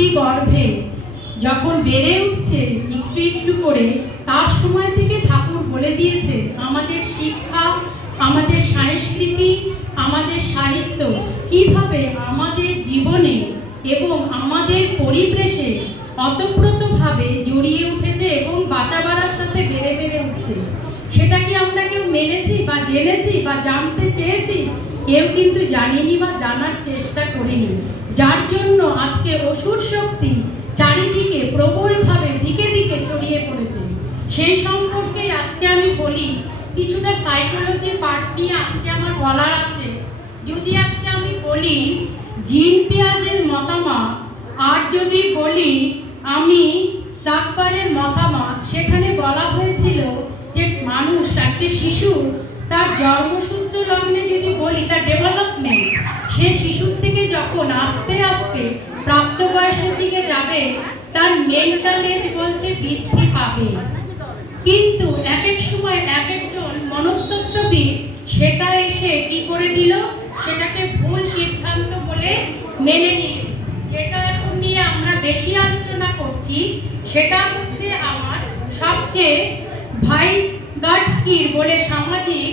মাতৃগর্ভে যখন বেড়ে উঠছে, একটু একটু করে, তার সময় থেকে ঠাকুর বলে দিয়েছে, আমাদের শিক্ষা, আমাদের সংস্কৃতি, আমাদের সাহিত্য, কীভাবে আমাদের জীবনে এবং আমাদের পরিবেশে অতপ্রতভাবে জড়িয়ে উঠেছে এবং বাড়ার সাথে বেড়ে বেড়ে উঠছে? সেটা কি আমরা কেউ মেনেছি বা জেনেছি বা জানতে চেয়েছি? কেউ কিন্তু জানিনি বা জানার চেষ্টা করিনি। যার জন্য আজকে অসুর শক্তি চারিদিকে প্রবলভাবে দিকে দিকে ছড়িয়ে পড়েছে। সেই সম্পর্কে আজকে আমি বলি, কিছুটা সাইকোলজি পার্ট নিয়ে আজকে আমার বলার আছে। যদি আজকে আমি বলি, জিন পেঁয়াজের মতামত, আর যদি বলি আমি ডাক্তারের মতামত, সেখানে বলা হয়েছিল যে মানুষ, একটি শিশু, তার জন্মসূত্র লগ্নে যদি বলি, তার ডেভেলপমেন্ট সে শিশুর থেকে যখন আস্তে আস্তে প্রাপ্তবয়সের দিকে যাবে, তার মেন্টাল এজ বলছে বৃদ্ধি পাবে। কিন্তু এক এক সময় এক একজন মনস্তত্ত্ববিদ সেটা এসে কি করে দিল? সেটাকে ভুল সিদ্ধান্ত বলে মেনে নিল। যেটা এখন নিয়ে আমরা বেশি আলোচনা করছি, সেটা হচ্ছে আমার সবচেয়ে ভাই গাটস্কির বলে সামাজিক,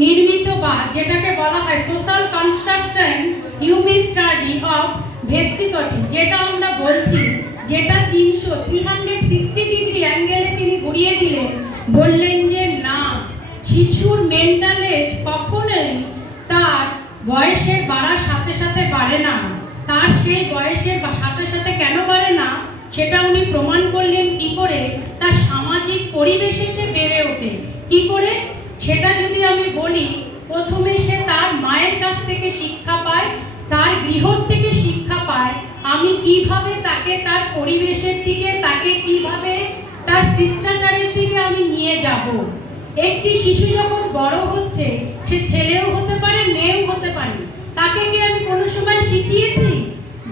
নির্মিত বা যেটাকে বলা হয় social construction human study of ভেস্টিকটি যেটা আমরা বলছি, যেটা তিনশো থ্রি হান্ড্রেড সিক্সটি ডিগ্রি অ্যাঙ্গেলে তিনি ঘুরিয়ে দিলেন, বললেন যে না, শিশুর মেন্টাল এজ কখনোই তার বয়সের বাড়ার সাথে সাথে বাড়ে না। তার সেই বয়সের সাথে সাথে কেন বাড়ে না, সেটা উনি প্রমাণ করলেন কি করে, তার সামাজিক পরিবেশে সে বেড়ে ওঠে। কি করে? সেটা যদি আমি বলি প্রথমে সে তার মায়ের কাছ থেকে শিক্ষা পায়, তার গৃহ থেকে শিক্ষা পায়। আমি কীভাবে তাকে তার পরিবেশের দিকে, তাকে কীভাবে তার শিষ্টাচারের দিকে আমি নিয়ে যাব? একটি শিশু যখন বড় হচ্ছে, সে ছেলেও হতে পারে, মেয়েও হতে পারে। তাকে কি আমি কোনো সময় শিখিয়েছি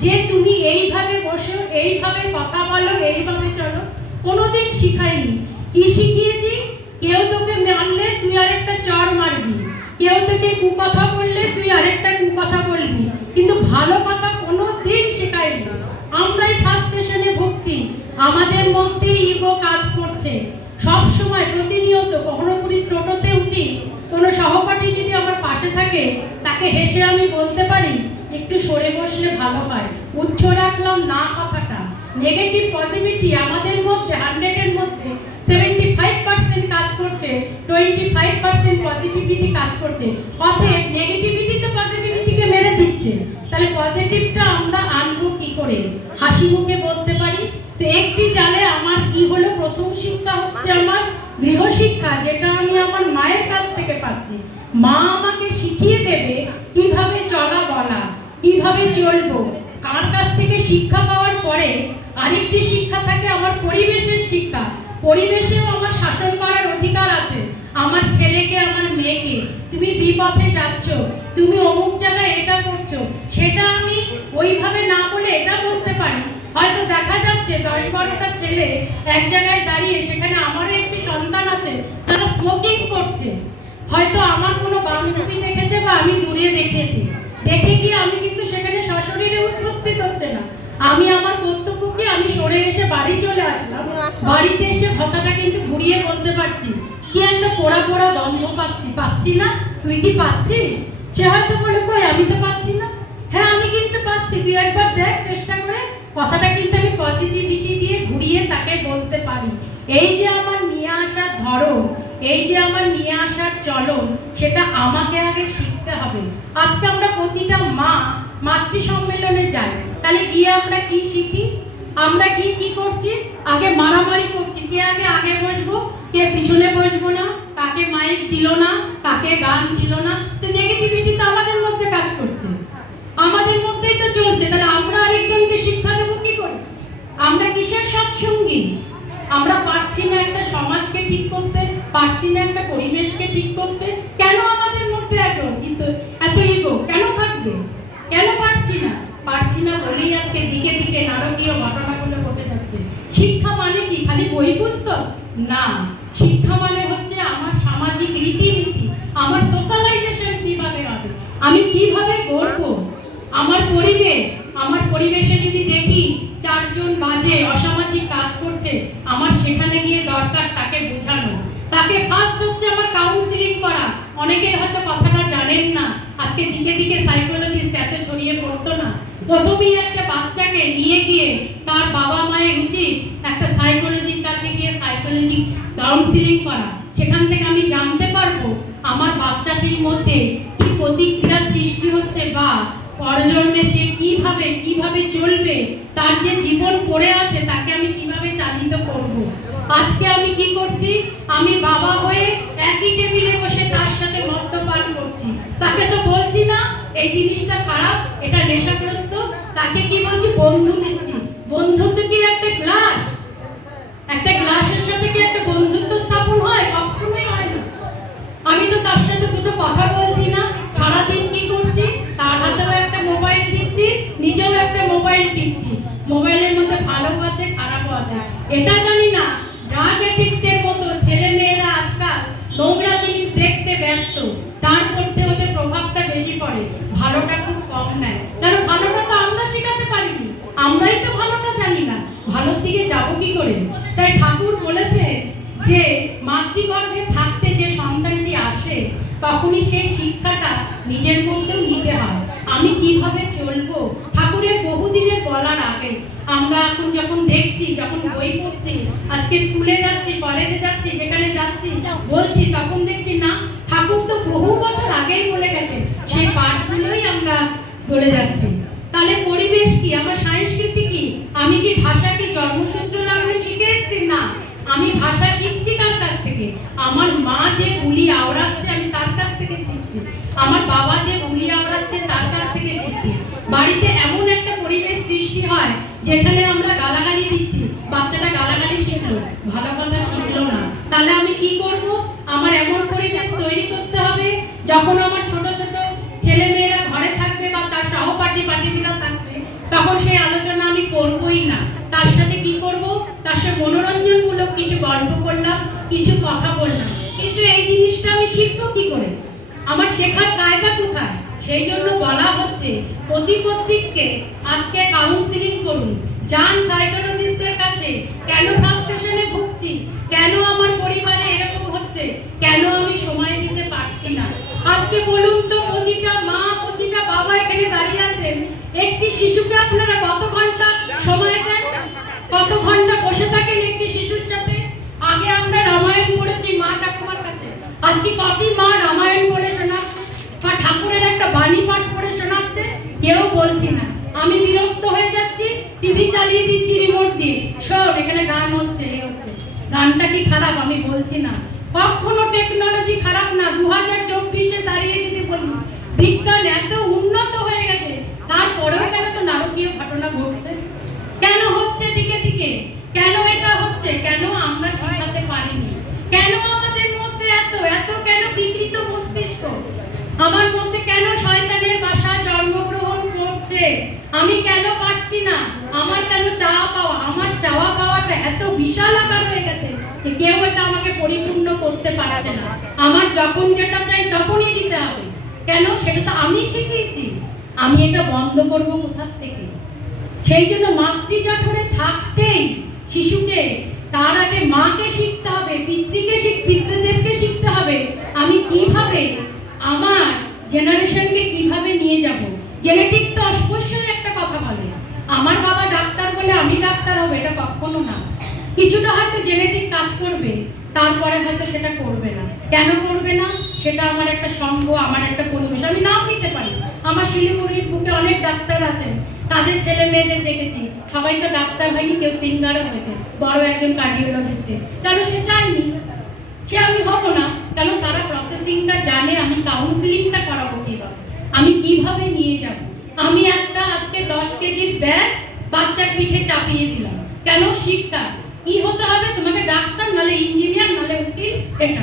যে তুমি এইভাবে বসো, এইভাবে কথা বলো, এইভাবে চলো? কোনোদিন শিখাইনি। কি শিখিয়েছি? কেউ তোকে মারলে তুই আরেকটা চর মারবি। কেউ তোকে কুকথা বললে তুই আরেকটা কুকথা বলবি। কিন্তু ভালো কথা কোনো দিন শেখায়নি। আমরাই ফার্স্ট স্টেশনে ভুগছি। আমাদের মধ্যে ইগো কাজ করছে। সব সময় প্রতিনিয়ত কখনো করি টোটোতে উঠি, কোনো সহপাঠী যদি আমার পাশে থাকে, তাকে হেসে আমি বলতে পারি, একটু সরে বসলে ভালো হয়। উচ্চ রাখলাম না কথাটা। নেগেটিভ পজিটিভিটি আমাদের মধ্যে হান্ড্রেডের মধ্যে। পার্সেন্ট কাজ করছে টোয়েন্টি ফাইভ পার্সেন্ট পজিটিভিটি কাজ করছে। অতএব নেগেটিভিটি তো পজিটিভিটিকে মেরে দিচ্ছে। তাহলে পজিটিভটা আমরা আনব কি করে? হাসি মুখে বলতে পারি? তো একটি জালে আমার কি হলো? প্রথম শিক্ষা হচ্ছে আমার গৃহশিক্ষা যেটা আমি আমার মায়ের কাছ থেকে পাচ্ছি। মা আমাকে শিখিয়ে দেবে কীভাবে চলা বলা, কীভাবে চলবো, কার কাছ থেকে শিক্ষা পাওয়ার পরে আরেকটি শিক্ষা থাকে আমার পরিবেশের শিক্ষা। পরিবেশেও আমার শাসন করার অধিকার আছে। আমার ছেলেকে, আমার মেয়েকে। তুমি বিপথে যাচ্ছ। তুমি অমুক জায়গায় এটা করছ। সেটা আমি ওইভাবে না বলে এটা বলতে পারি। হয়তো দেখা যাচ্ছে দশ বারোটা ছেলে এক জায়গায় দাঁড়িয়ে সেখানে আমারও একটি সন্তান আছে, তারা স্মোকিং করছে। হয়তো আমার কোনো বান্ধবী দেখেছে বা আমি দূরে দেখেছি। দেখে গিয়ে আমি কিন্তু সেখানে সশরীরে উপস্থিত হচ্ছে না? আমি আমার কর্তব্যকে আমি সরে এসে বাড়ি চলে আসলাম। বাড়িতে এসে কথাটা কিন্তু ঘুরিয়ে বলতে পারছি। কি একটা পোড়া পোড়া গন্ধ পাচ্ছি। পাচ্ছি না? তুই কি পাচ্ছিস? সে হয়তো বলে কই, আমি তো পাচ্ছি না? হ্যাঁ আমি কিন্তু পাচ্ছি। তুই একবার দেখ চেষ্টা করে। কথাটা কিন্তু আমি পজিটিভিটি দিয়ে ঘুরিয়ে তাকে বলতে পারি। এই যে আমার নিয়ে আসার ধরন, এই যে আমার নিয়ে আসার চলন, সেটা আমাকে আগে শিখতে হবে। আজকে আমরা প্রতিটা মা মাতৃ সম্মেলনে যাই। তাহলে গিয়ে আমরা কি শিখি? আমরা কি কি করছি? আগে মারামারি করছি। কে আগে আগে বসবো? কে পিছনে বসবো না? কাকে মাইক দিল না? কাকে গান দিল না? তো নেগেটিভিটি তো আমাদের মধ্যে কাজ করছে। আমাদের মধ্যেই তো চলছে। তাহলে আমরা আরেকজনকে শিক্ষা দেবো কি করে? আমরা কিসের সৎসঙ্গী? আমরা পারছি না একটা সমাজকে ঠিক করতে, পারছি না একটা পরিবেশকে ঠিক করতে। কেন আমাদের মধ্যে এত কিন্তু এত ইগো কেন থাকবে? কেন পারছি না? পারছি না বলেই আজকে দিকে দিকে নারকীয় ঘটনাগুলো ঘটে যাচ্ছে শিক্ষা মানে কি? খালি বই পুস্তক? না। শিক্ষা মানে হচ্ছে আমার সামাজিক রীতিনীতি, আমার সোশ্যালাইজেশন কীভাবে হবে? আমি কীভাবে গড়বো? আমার পরিবেশ, আমার পরিবেশে যদি দেখি আমার সেখানে গিয়ে দরকার তাকে বোঝানো। তাকে ফার্স্ট হচ্ছে আমার কাউন্সিলিং করা। অনেকে হয়তো কথাটা জানেন না। আজকে দিকে দিকে সাইকোলজিস্ট এত ছড়িয়ে পড়তো না। প্রথমেই একটা বাচ্চাকে নিয়ে গিয়ে তার বাবা মায়ের উচিত একটা সাইকোলজির কাছে গিয়ে সাইকোলজি কাউন্সিলিং করা। সেখান থেকে আমি জানতে পারব আমার বাচ্চাটির মধ্যে কি প্রতিক্রিয়া সৃষ্টি হচ্ছে বা পরজন্মে সে কীভাবে কীভাবে চলবে, তার যে জীবন পড়ে আছে, তাকে আমি কীভাবে চালিত করব। আজকে আমি কি করছি আমি বাবা হয়ে একই টেবিলে বসে তার সাথে মদ্যপান করছি তাকে তো বলছি না, এই জিনিসটা খারাপ এটা নেশাগ্রস্ত তাকে কি বলছি বন্ধু নিচ্ছি বন্ধুত্ব কি একটা গ্লাস একটা গ্লাসের সাথে কি একটা বন্ধুত্ব স্থাপন হয় কখনোই হয় না আমি তো তার সাথে দুটো কথা বলছি না সারাদিন কি করছি তার হাতেও একটা মোবাইল দিচ্ছি নিজেও একটা মোবাইল টিপছি মোবাইলের মধ্যে ভালো আছে খারাপও আছে এটা জানি না ড্রাগ এডিক্টের মতো ছেলে মেয়েরা আজকাল নোংরা জিনিস দেখতে ব্যস্ত তার মধ্যে ওদের প্রভাবটা বেশি পড়ে ভালোটা খুব কম নেয় কারণ ভালোটা তো আমরা শেখাতে পারিনি আমরাই তো ভালোটা জানি না। ভালোর দিকে যাব কি করে? তাই ঠাকুর বলেছে যে, মাতৃগর্ভে থাকতে যে সন্তানটি আসে, তখনই সে শিক্ষাটা নিজের মধ্যেও নিতে হয়। আমি কীভাবে চলবো? ঠাকুরের বহুদিনের বলার আগে আমরা এখন যখন দেখছি, যখন বই পড়ছি, আজকে স্কুলে যাচ্ছি, কলেজে যাচ্ছি, যেখানে যাচ্ছি, বলছি, তখন দেখছি, না, ঠাকুর তো বহু বছর আগেই বলে গেছেন সেই পাঠগুলোই আমরা বলে যাচ্ছি। তাহলে পরিবেশ কি? আমার সংস্কৃতি কি আমি কি ভাষাকে জন্মসূত্র লাগলে শিখে এসেছি না আমি ভাষা শিখছি কার কাছ থেকে আমার মা যে বুলি আওড়াচ্ছে আমি তার কাছ থেকে শিখছি আমার বাবা যে বুলি আওড়াচ্ছে তার কাছ থেকে শিখছি বাড়িতে এমন একটা পরিবেশ সৃষ্টি হয় যেখানে আমরা গালাগালি দিচ্ছি বাচ্চাটা গালাগালি শিখলো ভালো কথা শিখলো না তাহলে আমি কি করব আমার এমন পরিবেশ তৈরি করতে হবে যখন আমার ছোট ছোট ছেলে মেয়েরা ঘরে থাকবে বা তার সহপাঠী পাঠিনীরা থাকবে তখন সেই আলোচনা আমি করবই না তার সাথে কি করব তার সাথে মনোরঞ্জনমূলক কিছু গল্প করলাম, কিছু কথা বললাম। কিন্তু এই জিনিসটা আমি শিখব কি করে? আমার শেখার কায়দা কোথায়? সেই জন্য বলা হচ্ছে প্রতি প্রত্যেককে আজকে কাউন্সিলিং করুন। যান সাইকোলজিস্টের কাছে, কেন ফ্রাস্ট্রেশনে ভুগছি? কেন আমার পরিবারে এরকম হচ্ছে? কেন আমি সময় দিতে পারছি না? আজকে বলুন তো, প্রতিটা মা, প্রতিটা বাবা এখানে দাঁড়িয়ে আছেন। একটি শিশুকে আপনারা কত ঘণ্টা সময় দেন? কত ঘণ্টা বসে থাকেন একটি শিশুর সাথে আগে আমরা রামায়ণ পড়েছি মা ঠাকুমার কাছে আজকে কটি মা রামায়ণ পড়ে শোনাচ্ছে। বা ঠাকুরের একটা বাণী পাঠ পড়ে শোনাচ্ছে, কেউ বলছি না। আমি বিরক্ত হয়ে যাচ্ছি, টিভি চালিয়ে দিচ্ছি রিমোট দিয়ে। শোন, এখানে গান হচ্ছে, এ হচ্ছে। গানটা কি খারাপ? আমি বলছি না। কখনো টেকনোলজি খারাপ না। দু হাজার চব্বিশে দাঁড়িয়ে যদি বলি, বিজ্ঞান এত উন্নত হয়ে গেছে, তারপরেও কেন তো নারকীয় ঘটনা ঘটছে? কেন হচ্ছে দিকে দিকে কেন এটা হচ্ছে? কেন আমরা শেখাতে পারিনি কেন আমাদের মধ্যে এত এত কেন বিকৃত মস্তিষ্ক আমার মধ্যে কেন শয়তানের বাসা জন্মগ্রহণ করছে আমি কেন পাচ্ছি না আমার কেন চাওয়া পাওয়া আমার চাওয়া পাওয়াটা এত বিশাল আকার হয়ে যে কেউ এটা আমাকে পরিপূর্ণ করতে পারছে না। আমার যখন যেটা চাই তখনই দিতে হবে। কেন? সেটা তো আমি শিখিয়েছি। আমি এটা বন্ধ করব কোথা থেকে? সেই জন্য মাতৃজঠরে থাকতেই শিশুকে, তার আগে মাকে শিখতে হবে, পিতৃকে শিখ, পিতৃদেবকে শিখতে হবে, আমি কীভাবে আমার জেনারেশনকে কীভাবে নিয়ে যাব? জেনেটিক তো অবশ্যই একটা কথা বলে। আমার বাবা ডাক্তার বলে আমি ডাক্তার হব, এটা কখনো না। কিছুটা হয়তো জেনেটিক কাজ করবে, তারপরে হয়তো সেটা করবে না। কেন করবে না? সেটা আমার একটা সঙ্গ, আমার একটা পরিবেশ। আমি নাম নিতে পারি। আমার শিলিগুড়ির বুকে অনেক ডাক্তার আছেন। তাদের ছেলে মেয়েদের দেখেছি। সবাই তো ডাক্তার হয়নি, কেউ সিঙ্গারও হয়েছে। বড় একজন কার্ডিওলজিস্টে কেন সে চায়নি? সে আমি হব না। কেন তারা প্রসেসিংটা জানে, আমি কাউন্সিলিংটা করাবো কীভাবে? আমি কীভাবে নিয়ে যাব? আমি একটা আজকে দশ কেজির ব্যাগ বাচ্চার পিঠে চাপিয়ে দিলাম। কেন শিক্ষা? কি হতে হবে? তোমাকে ডাক্তার নালে ইঞ্জিনিয়ার নালে উকিল, এটা।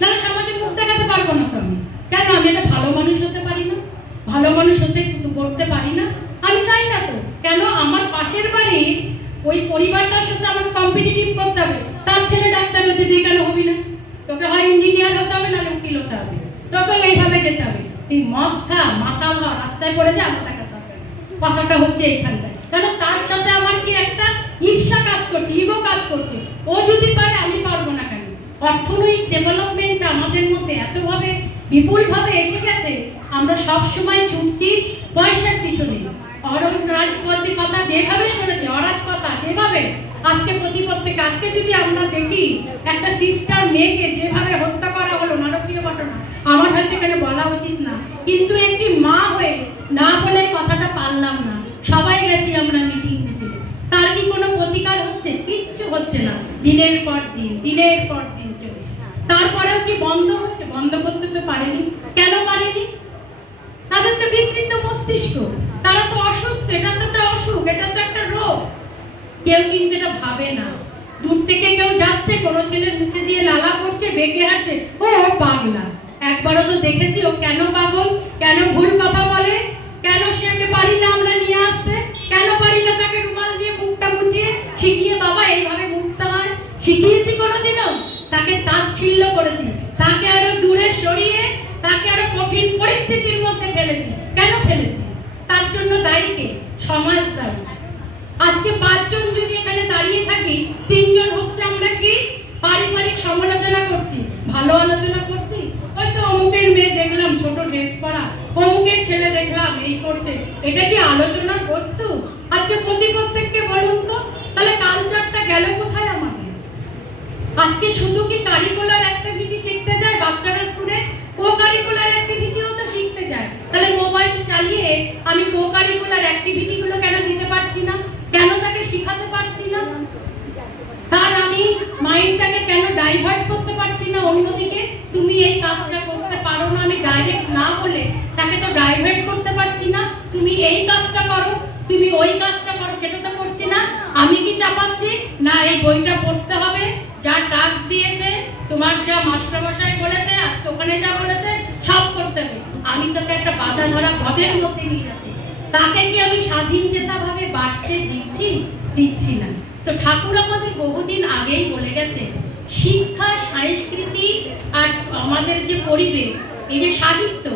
নাহলে সমাজে মুখ দেখাতে পারব না তো আমি। কেন? আমি একটা ভালো মানুষ হতে পারি না। ভালো মানুষ হতে করতে পারি না। আমি চাই না তো। কেন? আমার পাশের বাড়ির ওই পরিবারটার সাথে আমাকে কম্পিটিটিভ করতে হবে। তার ছেলে ডাক্তার হচ্ছে, তুই কেন হবি না? তোকে হয় ইঞ্জিনিয়ার হতে হবে না উকিল হতে হবে। তোকে এইভাবে যেতে হবে। তুই মদ খা, মাতাল হ, রাস্তায় পড়ে যা আমার টাকা দরকার কথাটা হচ্ছে এইখানটায়। কেন? তার সাথে আমার কি একটা ঈর্ষা কাজ করছে ইগো কাজ করছে। ও যদি পারে, আমি পারব না কেন? অর্থনৈতিক ডেভেলপমেন্টটা আমাদের মধ্যে এতভাবে বিপুলভাবে এসে গেছে, আমরা সব সময় ছুটছি পয়সার পিছনে। অরণ কথা যেভাবে সরেছে অরাজকতা যেভাবে, আজকে প্রতিপত্তিকে আজকে যদি আমরা দেখি, একটা সিস্টার মেয়েকে যেভাবে হত্যা করা হলো নারকীয় ঘটনা, আমার হয়তো এখানে বলা উচিত না। কিন্তু একটি মা হয়ে না বলে কথাটা পারলাম না। সবাই গেছি আমরা মিটিং মিছিলে তার কি কোনো প্রতিকার হচ্ছে, কিচ্ছু হচ্ছে না। দিনের পর দিন, দিনের পর দিন চলছে তারপরেও কি বন্ধ হচ্ছে? বন্ধ করতে তো পারেনি। কেন পারেনি? তাদের তো বিকৃত মস্তিষ্ক। তারা তো অসুস্থ। এটা তো একটা অসুখ, এটা তো একটা রোগ। কেউ কিন্তু এটা ভাবে না। দূর থেকে কেউ যাচ্ছে, কোনো ছেলের মুখে দিয়ে লালা করছে, বেঁকে হাঁটছে। ও ও পাগলা। একবারও তো দেখেছি ও কেন পাগল, কেন ভুল কথা বলে কেন সে ওকে পারি না আমরা নিয়ে আসতে কেন পারি না তাকে রুমাল দিয়ে মুখটা মুছিয়ে শিখিয়ে বাবা এইভাবে মুখতে হয় শিখিয়েছি কোনোদিনও তাকে তাচ্ছিল্য করেছি। তাকে আরও দূরে সরিয়ে, তাকে আরও কঠিন পরিস্থিতির মধ্যে ফেলেছি। কেন ফেলেছি? তার জন্য দায়ী কে? সমাজ দায়ী। আজকে পাঁচজন যদি এখানে দাঁড়িয়ে থাকি, তিনজন হচ্ছে আমরা কি? পারিবারিক সমালোচনা করছি। ভালো আলোচনা করছি। হয়তো অমুকের মেয়ে দেখলাম, ছোট ড্রেস পরা। অমুকের ছেলে দেখলাম, এই করছে। এটা কি আলোচনার বস্তু? আজকে প্রতি প্রত্যেককে বলুন তো তাহলে কালচারটা গেল কোথায় আমাদের আজকে শুধু কি কারিকুলার অ্যাক্টিভিটি শিখতে যায় বাচ্চারা স্কুলে কো কারিকুলার অ্যাক্টিভিটিও তো শিখতে যায়। তাহলে মোবাইল চালিয়ে আমি কো কারিকুলার অ্যাক্টিভিটিগুলো কেন দিতে পারছি না? কেন তাকে শেখাতে পারছি না? তার আমি মাইন্ডটাকে কেন ডাইভার্ট করতে পারছি না অন্যদিকে? তুমি এই কাজটা করতে পারো না, আমি ডাইরেক্ট না বলে তাকে তো ডাইভার্ট করতে পারছি না। তুমি এই কাজটা করো, তুমি ওই কাজটা করো, সেটা তো করছি না। আমি কি চাপাচ্ছি? না, এই বইটা পড়তে হবে। যা টাস্ক দিয়েছে, তোমার যা মাস্টারমশাই বলেছে, আজকে ওখানে যা বলেছে, সব করতে হবে। আমি তোকে একটা বাধা ধরা পদের মধ্যে নিয়ে যাচ্ছি। তাকে কি আমি স্বাধীন চেতা ভাবে বাড়তে দিচ্ছি? দিচ্ছি না। তো ঠাকুর আমাদের বহুদিন আগেই বলে গেছে, শিক্ষা, সংস্কৃতি আর আমাদের যে পরিবেশ, এই যে সাহিত্য,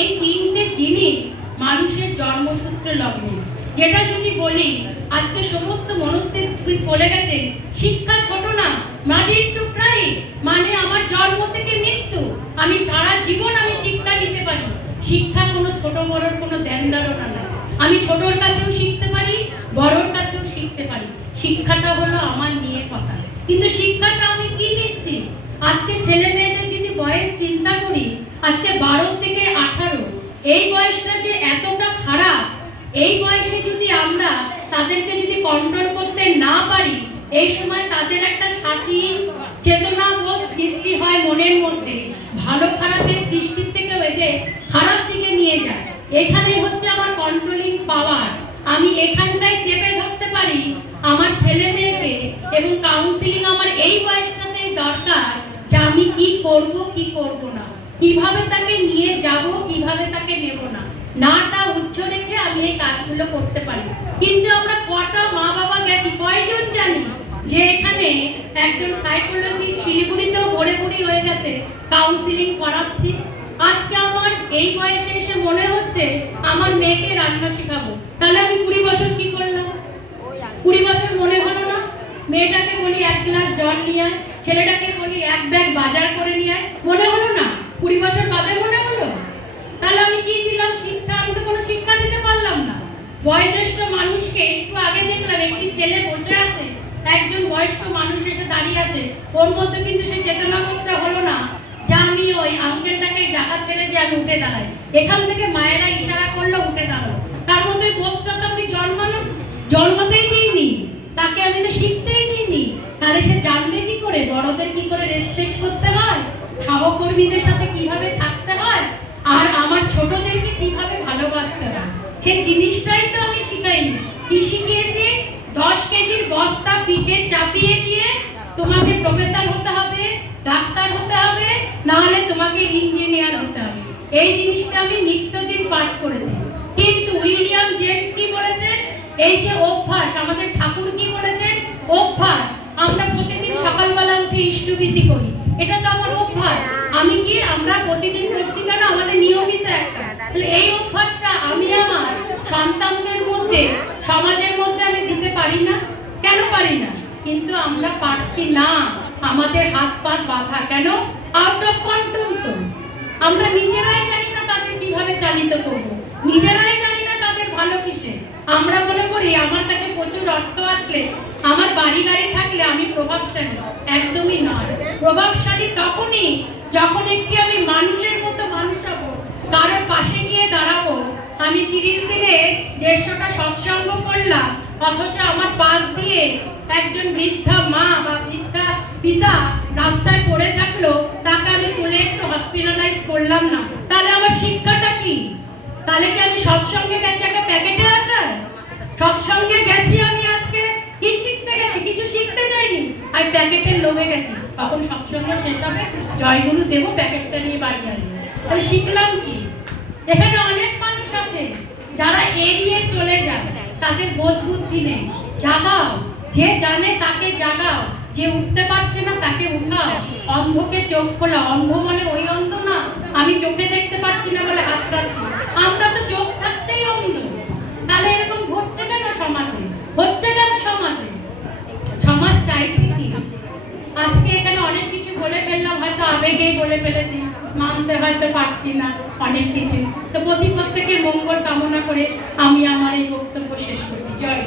এই তিনটে জিনিস মানুষের জন্মসূত্রে লগ্নে। যেটা যদি বলি, আজকে সমস্ত মনস্তিত্বিক বলে গেছে, শিক্ষা মাটির টুকরাই মানে আমার জন্ম থেকে মৃত্যু। আমি সারা জীবন আমি শিক্ষা নিতে পারি। শিক্ষা কোনো ছোট বড়র কোনো দেন ধারণা না। আমি ছোটর কাছেও শিখতে পারি, বড়র কাছেও শিখতে পারি। শিক্ষাটা হলো আমার নিয়ে কথা। কিন্তু শিক্ষাটা আমি কি নিচ্ছি? আজকে ছেলে মেয়েদের যদি বয়স চিন্তা করি, আজকে বারো থেকে আঠারো, এই বয়সটা যে এতটা খারাপ, এই বয়সে যদি আমরা তাদেরকে যদি কন্ট্রোল করতে না পারি এই সময় তাদের একটা সাথী চেতনা বোধ সৃষ্টি হয় মনের মধ্যে। ভালো খারাপের সৃষ্টির থেকে এদের খারাপ দিকে নিয়ে যায়। এখানেই হচ্ছে আমার কন্ট্রোলিং পাওয়ার আমি এখানটায় চেপে ধরতে পারি আমার ছেলে মেয়েকে এবং কাউন্সিলিং আমার এই বয়সটাতেই দরকার যে আমি কি করব কি করব না। কীভাবে তাকে নিয়ে যাব, কীভাবে তাকে নেব না। নাটা উচ্চ রেখে আমি এই কাজগুলো করতে পারি। কিন্তু আমরা কটা মা বাবা গেছি কয়জন জানি যে এখানে একজন সাইকোলজি শিলিগুড়িতেও ভরে ভরি হয়ে গেছে কাউন্সিলিং করাচ্ছি। আজকে আমার এই বয়সে এসে মনে হচ্ছে আমার মেয়েকে রান্না শেখাবো। তাহলে আমি কুড়ি বছর কি করলাম? কুড়ি বছর মনে হলো না? মেয়েটাকে বলি এক গ্লাস জল নিয়ে আয়, ছেলেটাকে বলি এক ব্যাগ বাজার করে নিয়ে আয়। মনে হলো না? কুড়ি বছর বাদে মনে হলো? তাহলে আমি কি দিলাম শিক্ষা? আমি তো কোনো শিক্ষা দিতে পারলাম না। বয়োজ্যেষ্ঠ মানুষকে একটু আগে দেখলাম একটি ছেলে বসে আছে একজন বয়স্ক মানুষ এসে দাঁড়িয়ে আছে। ওর মধ্যে কিন্তু সেই চেতনাবোধটা হলো না। যে আমি ওই আঙ্কেলটাকে জায়গা ছেড়ে দিয়ে আমি উঠে দাঁড়াই। এখান থেকে মায়েরা ইশারা করল, উঠে দাঁড়াল। তার মধ্যে বোধটা তো আমি জন্মানো জন্মাতেই দিইনি। তাকে আমি তো শিখতেই দিইনি। তাহলে সে জানবে কি করে? বড়দের কি করে রেসপেক্ট করতে হয়? সহকর্মীদের সাথে কীভাবে থাকতে হয়? আর আমার ছোটদেরকে কীভাবে ভালোবাসতে হয়? সেই জিনিসটাই তো আমি শিখাইনি। কি শিখিয়েছি? দশ কেজির বস্তা পিঠে চাপিয়ে তোমাকে প্রফেসর হতে হবে, ডাক্তার হতে হবে, নাহলে তোমাকে ইঞ্জিনিয়ার হতে হবে। এই জিনিসটা আমি নিত্যদিন পাঠ করেছি। কিন্তু উইলিয়াম জেমস কি বলেছেন? এই যে অভ্যাস, আমাদের ঠাকুর কি বলেছেন? অভ্যাস। আমরা প্রতিদিন সকালবেলা উঠে ইষ্টভীতি করি। এটা তো আমার অভ্যাস। আমি কি আমরা প্রতিদিন করছি কেন? আমাদের নিয়মিত একটা। তাহলে এই অভ্যাসটা আমি আমার সন্তানদের মধ্যে, সমাজের মধ্যে আমি দিতে পারি না? কেন পারি না? কিন্তু আমরা পারছি না। আমাদের হাত পা বাঁধা। কেন? আউট অফ কন্ট্রোল তো। আমরা নিজেরাই জানি না তাদের কীভাবে চালিত করব। নিজেরাই জানি না তাদের ভালো কিসে। আমরা মনে করি, আমার কাছে প্রচুর অর্থ আসলে, আমার বাড়ি গাড়ি থাকলে আমি প্রভাবশালী। একদমই নয়। প্রভাবশালী তখনই যখন একটি আমি মানুষের মতো মানুষ হব, কারোর পাশে গিয়ে দাঁড়াবো, আমি তিরিশ দিনে দেড়শোটা সৎসঙ্গ করলাম, অথচ আমার পাশ দিয়ে একজন বৃদ্ধা মা বা বৃদ্ধা পিতা রাস্তায় পড়ে থাকল, তাকে আমি তুলে একটু হসপিটালাইজ করলাম না। তাহলে আমার শিক্ষাটা কি? তাহলে কি আমি সৎসঙ্গে গেছি একটা প্যাকেটে আসার? সৎসঙ্গে গেছি আমি আজকে? কি শিখতে গেছি? কিছু শিখতে যাইনি। আমি প্যাকেটের লোভে গেছি। তখন সৎসঙ্গ শেষ হবে, জয়গুরু দেবো প্যাকেটটা নিয়ে বাড়ি আসব। তাহলে শিখলাম কি? এখানে অনেক মানুষ আছে, যারা এড়িয়ে চলে যায়, তাদের বোধ বুদ্ধি নেই। জাগাও। যে জানে তাকে জাগাও, যে উঠতে পারছে না তাকে উঠাও। অন্ধকে চোখ খোলা অন্ধ মানে ওই অন্ধ না। আমি চোখে দেখতে পারছি না বলে হাতড়াচ্ছি আমরা তো চোখ থাকতেই অন্ধ। তাহলে এরকম ঘটছে কেন সমাজে? হচ্ছে কেন সমাজে? সমাজ চাইছে কি? আজকে এখানে অনেক কিছু বলে ফেললাম, হয়তো আবেগেই বলে ফেলেছি। মানতে হয়তো পারছি না অনেক কিছু। তো প্রতি প্রত্যেকের মঙ্গল কামনা করে আমি আমার এই বক্তব্য শেষ করছি। জয়